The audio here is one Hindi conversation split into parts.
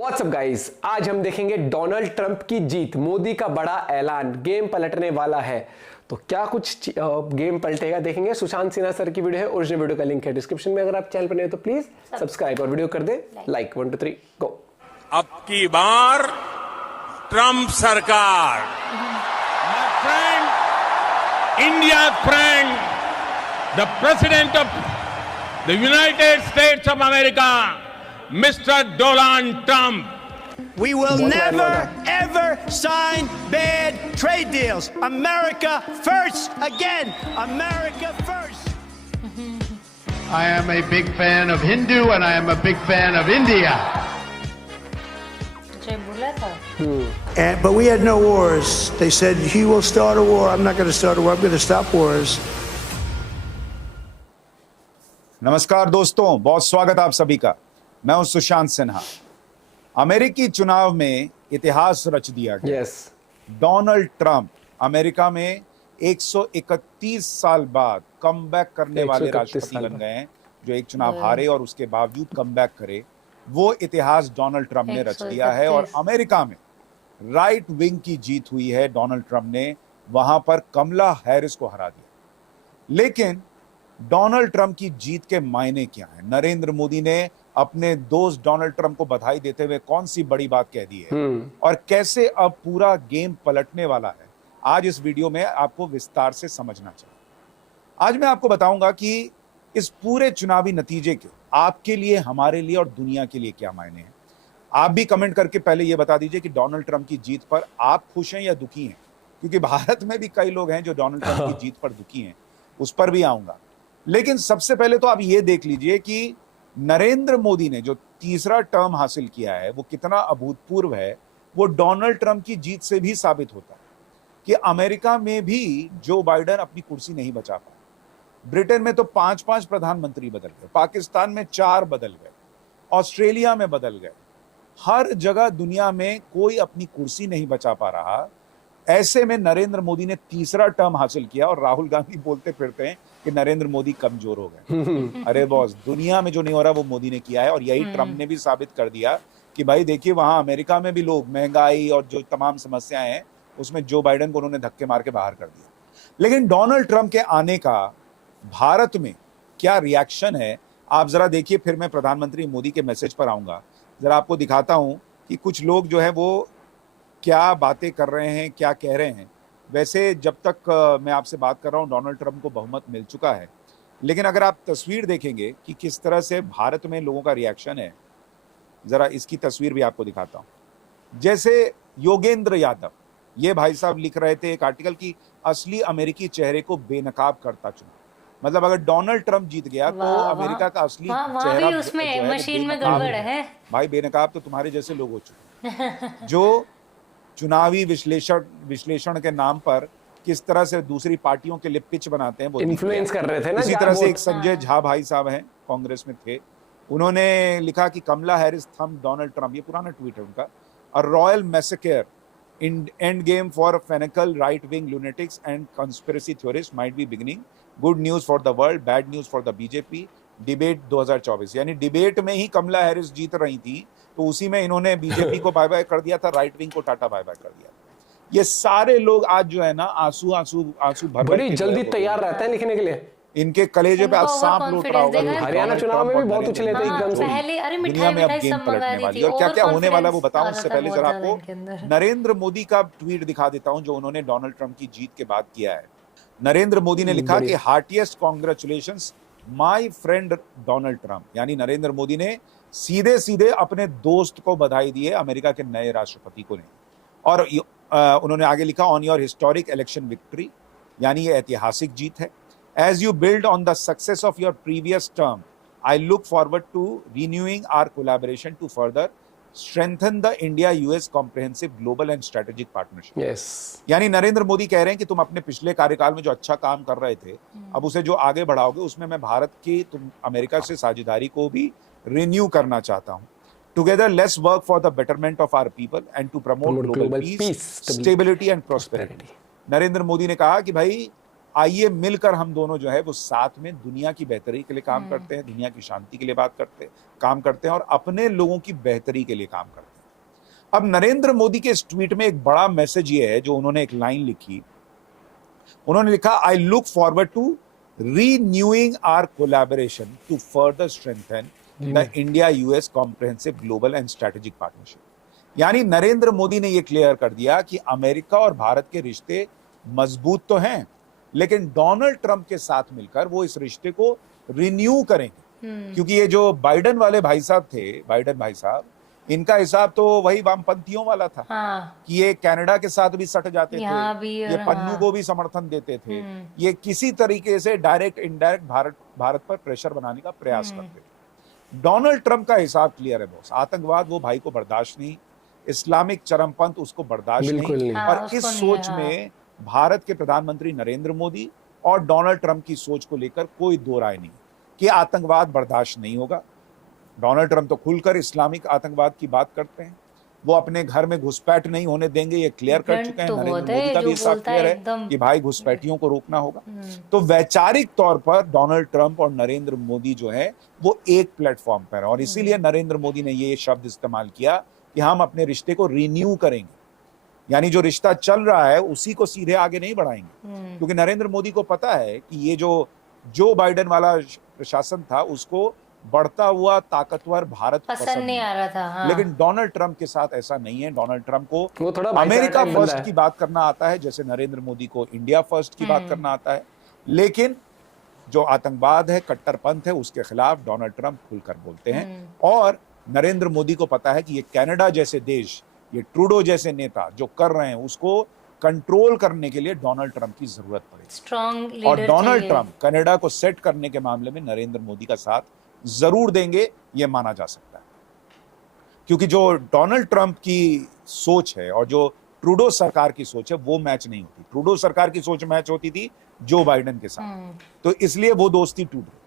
व्हाट्सअप गाइस, आज हम देखेंगे डोनाल्ड ट्रंप की जीत, मोदी का बड़ा ऐलान, गेम पलटने वाला है। तो क्या कुछ गेम पलटेगा देखेंगे। सुशांत सिन्हा सर की वीडियो है, ओरिजिनल वीडियो का लिंक है डिस्क्रिप्शन में। अगर आप चैनल पर नए हो तो प्लीज सब्सक्राइब और वीडियो कर दे लाइक। 1 2 3 गो। अब की बार ट्रंप सरकार, friend, India friend, the president of the United states of America, Mr. Donald Trump. We will never, ever sign bad trade deals. America first, again, America first. I am a big fan of Hindu and I am a big fan of India. But we had no wars. They said, he will start a war. I'm not going to start a war. I'm going to stop wars. नमस्कार दोस्तों, बहुत स्वागत आप सभी का। मैं हूं सुशांत सिन्हा। अमेरिकी चुनाव में इतिहास रच दिया गया। डोनाल्ड ट्रंप अमेरिका में 131 साल बाद कमबैक करने वाले राष्ट्रपति बन गए हैं, जो एक चुनाव हारे और उसके बावजूद कमबैक करे। वो इतिहास डोनाल्ड ट्रंप ने रच दिया है और अमेरिका में राइट विंग की जीत हुई है। डोनाल्ड ट्रंप ने वहां पर कमला हैरिस को हरा दिया। लेकिन डोनाल्ड ट्रंप की जीत के मायने क्या है? नरेंद्र मोदी ने अपने दोस्त डोनाल्ड ट्रंप को बधाई देते हुए कौन सी बड़ी बात कह दी है और कैसे अब पूरा गेम पलटने वाला है, आज इस वीडियो में आपको विस्तार से समझना चाहिए। आज मैं आपको बताऊंगा कि इस पूरे चुनावी नतीजे के आपके लिए, हमारे लिए और दुनिया के लिए क्या मायने हैं। आप भी कमेंट करके पहले यह बता दीजिए कि डोनाल्ड ट्रंप की जीत पर आप खुश हैं या दुखी हैं, क्योंकि भारत में भी कई लोग हैं जो डोनाल्ड ट्रंप की जीत पर दुखी हैं। उस पर भी आऊंगा। लेकिन सबसे पहले तो आप ये देख लीजिए कि नरेंद्र मोदी ने जो तीसरा टर्म हासिल किया है वो कितना अभूतपूर्व है। वो डोनाल्ड ट्रंप की जीत से भी साबित होता है कि अमेरिका में भी जो बाइडेन अपनी कुर्सी नहीं बचा पाए। ब्रिटेन में तो 5-5 प्रधानमंत्री बदल गए, पाकिस्तान में 4 बदल गए, ऑस्ट्रेलिया में बदल गए। हर जगह दुनिया में कोई अपनी कुर्सी नहीं बचा पा रहा। ऐसे में नरेंद्र मोदी ने तीसरा टर्म हासिल किया और राहुल गांधी बोलते फिरते हैं कि नरेंद्र मोदी कमजोर हो गए। अरे बॉस, दुनिया में जो नहीं हो रहा वो मोदी ने किया है और यही ट्रंप ने भी साबित कर दिया कि भाई देखिए, वहां अमेरिका में भी लोग महंगाई और जो तमाम समस्याएं हैं उसमें जो बाइडेन को उन्होंने धक्के मार के बाहर कर दिया। लेकिन डोनाल्ड ट्रंप के आने का भारत में क्या रिएक्शन है, आप जरा देखिए। फिर मैं प्रधानमंत्री मोदी के मैसेज पर आऊंगा। जरा आपको दिखाता हूं कि कुछ लोग जो है वो क्या बातें कर रहे हैं, क्या कह रहे हैं। वैसे जब तक मैं आपसे बात कर रहा हूं, डोनाल्ड ट्रंप को बहुमत मिल चुका है। लेकिन अगर आप तस्वीर देखेंगे कि किस तरह से भारत में लोगों का रिएक्शन है, जरा इसकी तस्वीर भी आपको दिखाता हूं। जैसे योगेंद्र यादव, ये भाई साहब लिख रहे थे एक आर्टिकल की असली अमेरिकी चेहरे को बेनकाब करता चुना। मतलब अगर डोनाल्ड ट्रंप जीत गया तो अमेरिका का असली चेहरा उसमें मशीन में गड़बड़ है। भाई बेनकाब तो तुम्हारे जैसे लोग हो चुके जो चुनावी विश्लेषण के नाम पर किस तरह से दूसरी पार्टियों के लिए पिच बनाते हैं, वो इन्फ्लुएंस कर रहे थे ना। इसी तरह से एक संजय झा भाई साहब हैं, कांग्रेस में थे। उन्होंने लिखा कि Kamala Harris thump Donald Trump, ये पुराना ट्वीट है उनका। और royal massacre in end game for fanatical right wing lunatics and conspiracy theorist might be beginning, good news for the world, bad news for the BJP, debate 2024। यानी डिबेट में ही कमला हैरिस जीत रही थी, तो उसी में इन्होंने बीजेपी को बाय बाय कर दिया था, राइट विंग को टाटा बाय बाय कर दिया। ये सारे लोग आज जो है ना आंसू भर बड़ी जल्दी तैयार रहते हैं लिखने के लिए। इनके कलेजे पे आज सांप लौट रहा होगा। हरियाणा चुनाव में भी बहुत उछले थे एकदम से। दुनिया में अब गेम पलटने वाली है और क्या क्या होने वाला है वो बताऊं। उससे पहले जरा आपको नरेंद्र मोदी का ट्वीट दिखा देता हूं जो उन्होंने डोनाल्ड ट्रंप की जीत के बाद किया है। नरेंद्र मोदी ने लिखा कि heartiest congratulations my friend Donald Trump. यानी नरेंद्र मोदी ने सीधे सीधे अपने दोस्त को बधाई दी है, अमेरिका के नए राष्ट्रपति को नहीं। और उन्होंने आगे लिखा, on your historic election victory, यानी ये ऐतिहासिक जीत है। As you build on the success of your previous term, I look forward to renewing our collaboration to further strengthen the India US comprehensive global and strategic partnership. यानी नरेंद्र मोदी कह रहे हैं कि तुम अपने पिछले कार्यकाल में जो अच्छा काम कर रहे थे, अब उसे जो आगे बढ़ाओगे उसमें मैं भारत की, तुम अमेरिका से साझेदारी को भी रिन्यू करना चाहता हूं। Together let's work for the betterment of our people and to promote global peace, stability and prosperity. Narendra Modi ने कहा कि भाई आइए मिलकर हम दोनों जो है वो साथ में दुनिया की बेहतरी के लिए काम करते हैं, दुनिया की शांति के लिए काम करते हैं और अपने लोगों की बेहतरी के लिए काम करते हैं। अब नरेंद्र मोदी के इस ट्वीट में एक बड़ा मैसेज ये है, जो उन्होंने एक लाइन लिखी, उन्होंने लिखा, I look forward to renewing our collaboration to further strengthen the India US comprehensive global and strategic partnership. यानी नरेंद्र मोदी ने यह क्लियर कर दिया कि अमेरिका और भारत के रिश्ते मजबूत तो हैं, लेकिन डोनाल्ड ट्रंप के साथ मिलकर वो इस रिश्ते को रिन्यू करेंगे। क्योंकि ये जो बाइडन वाले भाई साहब थे, बाइडन भाई साहब, इनका हिसाब तो वही वामपंथियों वाला था। हाँ। कि ये कनाडा के साथ भी सट जाते थे, ये पन्नू हाँ। को भी समर्थन देते थे, ये किसी तरीके से डायरेक्ट इनडायरेक्ट भारत पर प्रेशर बनाने का प्रयास करते थे। डोनाल्ड ट्रंप का हिसाब क्लियर है बॉस, आतंकवाद वो भाई को बर्दाश्त नहीं, इस्लामिक चरमपंथ उसको बर्दाश्त नहीं। हाँ, और इस सोच में भारत के प्रधानमंत्री नरेंद्र मोदी और डोनाल्ड ट्रंप की सोच को लेकर कोई दो राय नहीं कि आतंकवाद बर्दाश्त नहीं होगा। डोनाल्ड ट्रंप तो खुलकर इस्लामिक आतंकवाद की बात करते हैं, वो अपने घर में घुसपैठ नहीं होने देंगे, ये क्लियर कर चुके हैं। नरेंद्र मोदी का भी हिसाब क्लियर है कि भाई घुसपैठियों को रोकना होगा। तो वैचारिक तौर पर डोनाल्ड ट्रंप और नरेंद्र मोदी जो है वो एक प्लेटफॉर्म पर है, और इसीलिए नरेंद्र मोदी ने ये शब्द इस्तेमाल किया कि हम अपने रिश्ते को रिन्यू करेंगे। यानी जो रिश्ता चल रहा है उसी को सीधे आगे नहीं बढ़ाएंगे, क्योंकि नरेंद्र मोदी को पता है कि ये जो बाइडेन वाला प्रशासन था उसको बढ़ता हुआ ताकतवर भारत पसंद नहीं आ रहा था। हाँ। लेकिन डोनाल्ड ट्रंप के साथ ऐसा नहीं है। डोनाल्ड ट्रंप को वो थोड़ा अमेरिका फर्स्ट की बात करना आता है, जैसे नरेंद्र मोदी को इंडिया फर्स्ट की बात करना आता है। लेकिन जो आतंकवाद है, कट्टरपंथ है, उसके खिलाफ डोनाल्ड ट्रंप खुलकर बोलते हैं। और नरेंद्र मोदी को पता है कि ये कनाडा जैसे देश, ये ट्रूडो जैसे नेता जो कर रहे हैं उसको कंट्रोल करने के लिए डोनाल्ड ट्रंप की जरूरत पड़ेगी। स्ट्रॉन्ग लीडर और डोनाल्ड ट्रंप कनाडा को सेट करने के मामले में नरेंद्र मोदी का साथ जरूर देंगे, यह माना जा सकता है। क्योंकि जो डोनाल्ड ट्रंप की सोच है और जो ट्रूडो सरकार की सोच है वो मैच नहीं होती। ट्रूडो सरकार की सोच मैच होती थी जो बाइडेन के साथ, तो इसलिए वो दोस्ती टूट गई।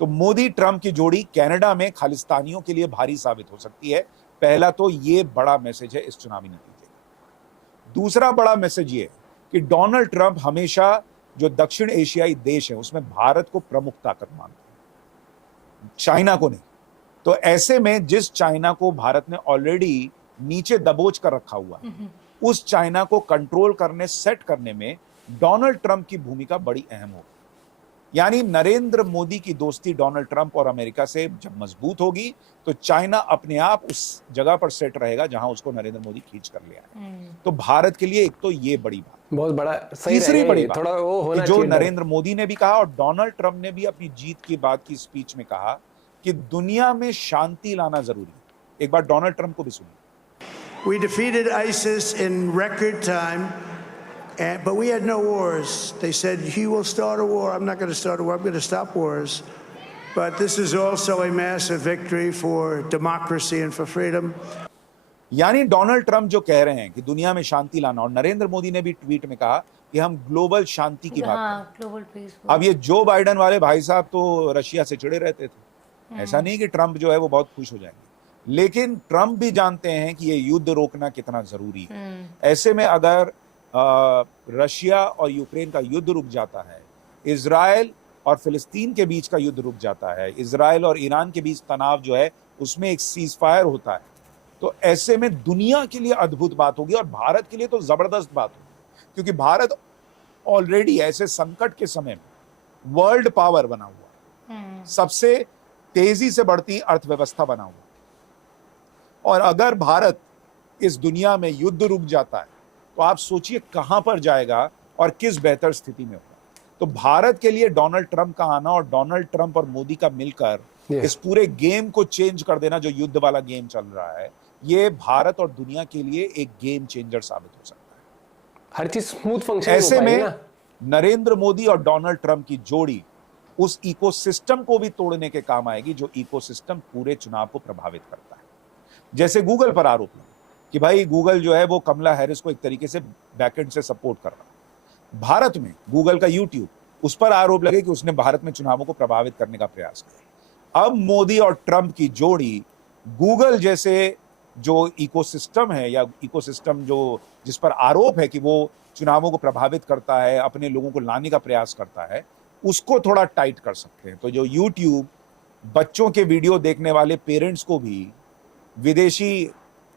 तो मोदी ट्रंप की जोड़ी कनाडा में खालिस्तानियों के लिए भारी साबित हो सकती है। पहला तो ये बड़ा मैसेज है इस चुनावी नतीजे का। दूसरा बड़ा मैसेज ये कि डोनाल्ड ट्रंप हमेशा जो दक्षिण एशियाई देश है उसमें भारत को प्रमुख ताकत मानते हैं, चाइना को नहीं। तो ऐसे में जिस चाइना को भारत ने ऑलरेडी नीचे दबोच कर रखा हुआ है, उस चाइना को कंट्रोल करने, सेट करने में डोनाल्ड ट्रंप की भूमिका बड़ी अहम होगी। यानी नरेंद्र मोदी की दोस्ती डोनाल्ड ट्रंप और अमेरिका से जब मजबूत होगी तो चाइना अपने आप उस जगह पर सेट रहेगा जहां उसको नरेंद्र मोदी खींच कर ले आए। तो भारत के लिए एक तो ये बड़ी बात, बहुत बड़ा सही तीसरी बड़ी बात थोड़ा वो होना जो चाहिए। नरेंद्र मोदी ने भी कहा और डोनाल्ड ट्रंप ने भी अपनी जीत की बात की स्पीच में कहा कि दुनिया में शांति लाना जरूरी है। एक बार डोनाल्ड ट्रंप को भी सुनिए। We defeated ISIS in record time, but we had no wars. They said, he will start a war. I'm not going to start a war. I'm going to stop wars. But this is also a massive victory for democracy and for freedom. यानी डोनाल्ड ट्रंप जो कह रहे हैं कि दुनिया में शांति लाना, और नरेंद्र मोदी ने भी ट्वीट में कहा कि हम ग्लोबल शांति की बात करें। Global piece. अब ये जो बाइडेन वाले भाई साहब तो रशिया से चिढ़े रहते थे। ऐसा नहीं कि ट्रंप जो है वो बहुत खुश हो जाएंगे, लेकिन ट्रंप भी जानते हैं कि ये युद्ध रोकना कितना जरूरी है। ऐसे में अगर रशिया और यूक्रेन का युद्ध रुक जाता है, इजराइल और फिलिस्तीन के बीच का युद्ध रुक जाता है, इजराइल और ईरान के बीच तनाव जो है उसमें एक सीज फायर होता है, तो ऐसे में दुनिया के लिए अद्भुत बात होगी और भारत के लिए तो जबरदस्त बात होगी। क्योंकि भारत ऑलरेडी ऐसे संकट के समय में वर्ल्ड पावर बना हुआ, सबसे तेजी से बढ़ती अर्थव्यवस्था बना हुआ, और अगर भारत इस दुनिया में युद्ध रुक जाता है तो आप सोचिए कहां पर जाएगा और किस बेहतर स्थिति में होगा। तो भारत के लिए डोनाल्ड ट्रंप का आना और डोनाल्ड ट्रंप और मोदी का मिलकर इस पूरे गेम को चेंज कर देना, जो युद्ध वाला गेम चल रहा है, ये भारत और दुनिया के लिए एक गेम चेंजर साबित हो सकता है। हर चीज स्मूथ फंक्शन ऐसे हो पाएगी में ना। नरेंद्र मोदी और डोनाल्ड ट्रंप की जोड़ी उस इकोसिस्टम को भी तोड़ने के काम आएगी जो इकोसिस्टम पूरे चुनाव को प्रभावित करता है। जैसे गूगल पर आरोप लगा कि भाई गूगल जो है वो कमला हैरिस को एक तरीके से बैकएंड से सपोर्ट कर रहा है। भारत में गूगल का यूट्यूब, उस पर आरोप लगे कि उसने भारत में चुनावों को प्रभावित करने का प्रयास किया। अब मोदी और ट्रंप की जोड़ी गूगल जैसे जो इकोसिस्टम है या इकोसिस्टम जो जिस पर आरोप है कि वो चुनावों को प्रभावित करता है, अपने लोगों को लाने का प्रयास करता है, उसको थोड़ा टाइट कर सकते हैं। तो जो यूट्यूब बच्चों के वीडियो देखने वाले पेरेंट्स को भी विदेशी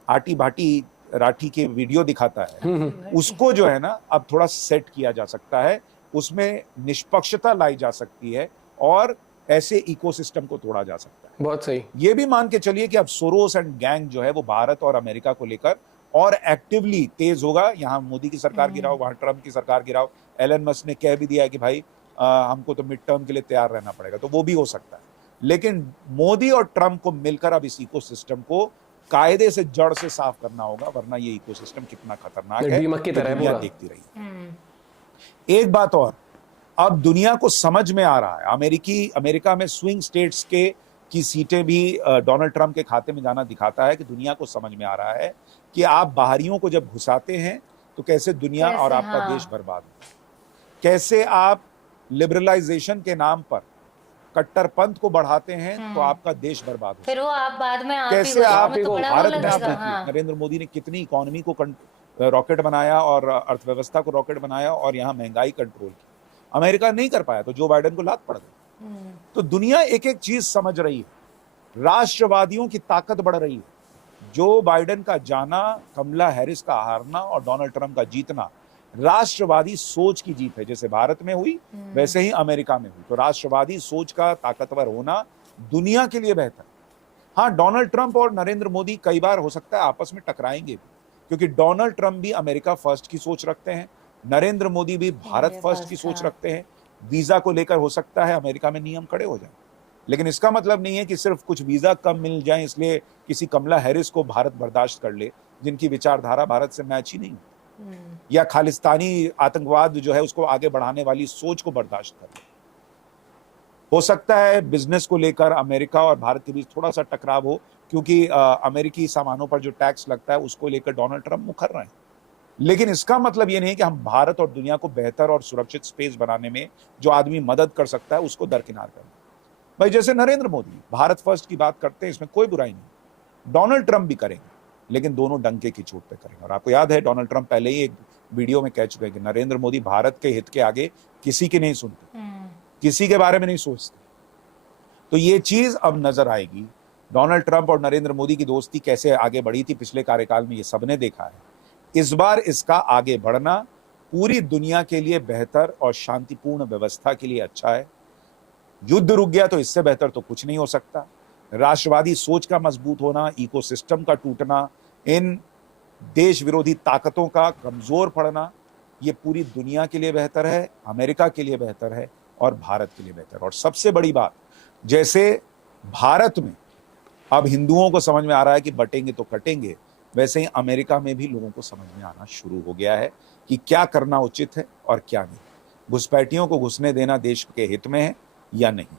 आटी भाटी राठी के वीडियो दिखाता है, उसको जो है ना अब थोड़ा सेट किया जा सकता है, उसमें निष्पक्षता लाई जा सकती है और ऐसे इकोसिस्टम को तोड़ा जा सकता है। बहुत सही। ये भी मान के चलिए कि अब सोरोस एंड गैंग जो है वो भारत और अमेरिका को लेकर और एक्टिवली तेज होगा। यहाँ मोदी की सरकार गिराओ, वहां ट्रंप की सरकार गिराओ। एलन मस्क ने कह भी दिया है कि भाई हमको तो मिड टर्म के लिए तैयार रहना पड़ेगा, तो वो भी हो सकता है। लेकिन मोदी और ट्रंप को मिलकर अब इस इकोसिस्टम को कायदे से जड़ से साफ करना होगा, वरना ये इकोसिस्टम कितना खतरनाक है दीमक की तरह दुनिया देखती रही। एक बात और, अब दुनिया को समझ में आ रहा है, अमेरिका में स्विंग स्टेट्स की सीटें भी डोनाल्ड ट्रंप के खाते में जाना दिखाता है कि दुनिया को समझ में आ रहा है कि आप बाहरियों को जब घुसाते हैं तो कैसे दुनिया और आपका देश बर्बाद होता है। कैसे आप लिबरलाइजेशन के नाम पर कट्टरपंथ को बढ़ाते हैं तो आपका देश बर्बाद होता है। फिर वो आप बाद में कैसे आप तो भारत में आप नरेंद्र मोदी ने कितनी इकोनॉमी को रॉकेट बनाया और अर्थव्यवस्था को रॉकेट बनाया और यहाँ महंगाई कंट्रोल की। अमेरिका नहीं कर पाया तो जो बाइडेन को लात पड़ गई। तो दुनिया एक एक चीज समझ रही है, राष्ट्रवादियों की ताकत बढ़ रही है। जो बाइडेन का जाना, कमला हैरिस का हारना और डोनाल्ड ट्रंप का जीतना राष्ट्रवादी सोच की जीत है। जैसे भारत में हुई वैसे ही अमेरिका में हुई। तो राष्ट्रवादी सोच का ताकतवर होना दुनिया के लिए बेहतर। हाँ, डोनाल्ड ट्रंप और नरेंद्र मोदी कई बार हो सकता है आपस में टकराएंगे भी, क्योंकि डोनाल्ड ट्रंप भी अमेरिका फर्स्ट की सोच रखते हैं, नरेंद्र मोदी भी भारत फर्स्ट की सोच रखते हैं। वीजा को लेकर हो सकता है अमेरिका में नियम खड़े हो जाए, लेकिन इसका मतलब नहीं है कि सिर्फ कुछ वीजा कम मिल जाए इसलिए किसी कमला हैरिस को भारत बर्दाश्त कर ले, जिनकी विचारधारा भारत से मैच ही नहीं, या खालिस्तानी आतंकवाद जो है उसको आगे बढ़ाने वाली सोच को बर्दाश्त कर ले। हो सकता है बिजनेस को लेकर अमेरिका और भारत के बीच थोड़ा सा टकराव हो, क्योंकि अमेरिकी सामानों पर जो टैक्स लगता है उसको लेकर डोनाल्ड ट्रंप मुखर रहे हैं। लेकिन इसका मतलब ये नहीं कि हम भारत और दुनिया को बेहतर और सुरक्षित स्पेस बनाने में जो आदमी मदद कर सकता है उसको दरकिनार करना। भाई जैसे नरेंद्र मोदी भारत फर्स्ट की बात करते हैं, इसमें कोई बुराई नहीं, डोनाल्ड ट्रंप भी करेंगे, लेकिन दोनों डंके की चोट पे करेंगे। और आपको याद है डोनाल्ड ट्रंप पहले ही एक वीडियो में कह चुके हैं कि नरेंद्र मोदी भारत के हित के आगे किसी की नहीं सुनते, किसी के बारे में नहीं सोचते। तो ये चीज अब नजर आएगी। डोनाल्ड ट्रंप और नरेंद्र मोदी की दोस्ती कैसे आगे बढ़ी थी पिछले कार्यकाल में, ये सबने देखा है। इस बार इसका आगे बढ़ना पूरी दुनिया के लिए बेहतर और शांतिपूर्ण व्यवस्था के लिए अच्छा है। युद्ध रुक गया तो इससे बेहतर तो कुछ नहीं हो सकता। राष्ट्रवादी सोच का मजबूत होना, इकोसिस्टम का टूटना, इन देश विरोधी ताकतों का कमजोर पड़ना, ये पूरी दुनिया के लिए बेहतर है, अमेरिका के लिए बेहतर है और भारत के लिए बेहतर। और सबसे बड़ी बात, जैसे भारत में अब हिंदुओं को समझ में आ रहा है कि बटेंगे तो कटेंगे, वैसे ही अमेरिका में भी लोगों को समझ में आना शुरू हो गया है कि क्या करना उचित है और क्या नहीं। घुसपैठियों को घुसने देना देश के हित में है या नहीं।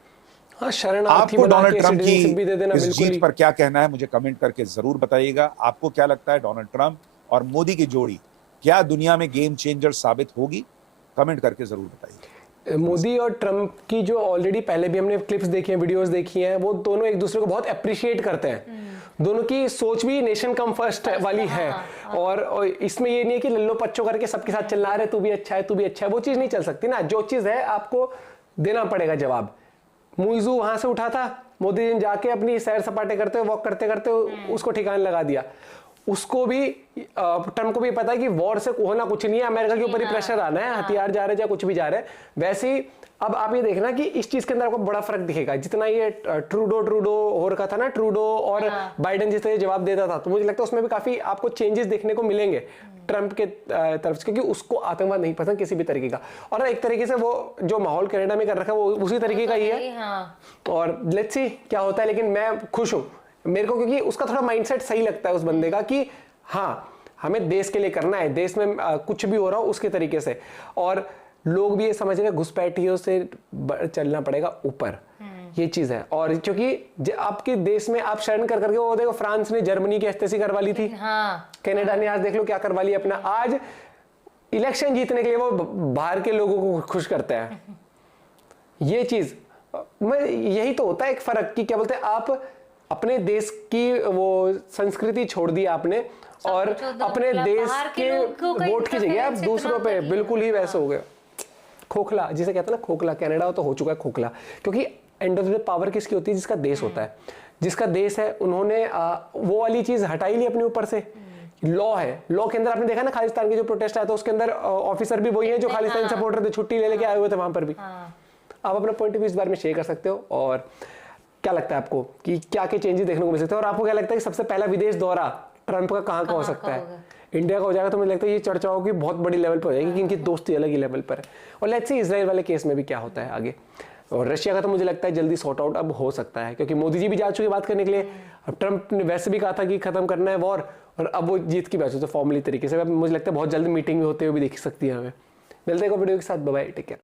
हाँ, शरणार्थी आपको डोनाल्ड ट्रंप की इस जीत पर क्या कहना है मुझे कमेंट करके जरूर बताइएगा। आपको क्या लगता है डोनाल्ड ट्रंप और मोदी की जोड़ी क्या दुनिया में गेम चेंजर साबित होगी? कमेंट करके जरूर बताइए। मोदी और ट्रंप की जो ऑलरेडी पहले भी हमने क्लिप्स देखी हैं, वीडियोस देखी हैं, वो दोनों एक दूसरे को बहुत अप्रिशिएट करते हैं। दोनों की सोच भी नेशन कम फर्स्ट वाली है। और इसमें ये नहीं है कि लल्लो पच्चो करके सबके साथ चलना है, तू भी अच्छा है तू भी अच्छा है, वो चीज नहीं चल सकती ना। जो चीज है आपको देना पड़ेगा जवाब। मुइजू वहां से उठा था, मोदी जी ने जाके अपनी सैर सपाटे करते हुए वॉक करते करते उसको ठिकाने लगा दिया। उसको भी ट्रंप को भी पता है कि वॉर से होना कुछ नहीं है, अमेरिका के ऊपर ही प्रेशर आना है, हथियार जा रहे हैं या कुछ भी जा रहे हैं। वैसे ही अब आप ये देखना कि इस चीज के अंदर आपको बड़ा फर्क दिखेगा। जितना ये ट्रूडो हो रखा था ना, ट्रूडो और बाइडेन जिस तरह जवाब देता था, तो मुझे लगता है उसमें भी काफी आपको चेंजेस देखने को मिलेंगे ट्रंप के तरफ से, क्योंकि उसको आतंकवाद नहीं पसंद किसी भी तरीके का। और एक तरीके से वो जो माहौल कनाडा में कर रखा है वो उसी तरीके का ही है। और लेट्स सी क्या होता है, लेकिन मैं खुश हूं मेरे को, क्योंकि उसका थोड़ा माइंडसेट सही लगता है उस बंदे का कि हाँ हमें देश के लिए करना है, देश में कुछ भी हो रहा हो उसके तरीके से। और लोग भी ये समझ रहे हैं घुसपैठियों से चलना पड़ेगा ऊपर, ये चीज है। और क्योंकि आपके देश में आप शरण कर करके, वो देखो फ्रांस ने जर्मनी की एस्तेसी करवा ली थी, कनाडा ने आज देख लो क्या करवा लिया अपना। आज इलेक्शन जीतने के लिए वो बाहर के लोगों को खुश करते हैं। ये चीज मैं यही तो होता है एक फर्क कि क्या बोलते हैं, आप अपने देश की वो संस्कृति छोड़ दी आपने और अपने देश के वोट की जगह आप दूसरों पे बिल्कुल ही वैसे हो गए। खोखला जिसे कहते हैं ना, खोखला। कनाडा तो हो चुका है खोखला, क्योंकि end of the day power किसकी होती है? जिसका देश होता है। जिसका देश है, उन्होंने वो वाली चीज हटाई ली अपने ऊपर से। लॉ है, लॉ के अंदर आपने देखा ना खालिस्तान के जो प्रोटेस्ट आया था उसके अंदर ऑफिसर भी वही है जो खालिस्तान सपोर्टर थे, छुट्टी ले लेके आए हुए थे वहां पर भी। आप अपना पॉइंट ऑफ व्यू इस बारे में शेयर कर सकते हो, और क्या लगता है आपको कि क्या क्या चेंजेस देखने को मिल सकते हैं, और आपको क्या लगता है कि सबसे पहला विदेश दौरा ट्रंप का कहाँ का हो सकता है? इंडिया का हो जाएगा तो मुझे लगता है ये चर्चाओं की बहुत बड़ी लेवल पर हो जाएगी कि इनकी दोस्ती अलग ही लेवल पर है। और लेट्स सी इजराइल वाले केस में भी क्या होता है आगे। और रशिया का तो मुझे लगता है जल्दी सॉर्ट आउट अब हो सकता है, क्योंकि मोदी जी भी जा चुके बात करने के लिए। अब ट्रंप ने वैसे भी कहा था कि खत्म करना है वॉर, और अब वो जीत की बात हो तो फॉर्मली तरीके से मुझे लगता है बहुत जल्दी मीटिंग भी होते हुए भी देख सकती है हमें। मिलते हैं वीडियो के साथ, बाय बाय, टेक केयर।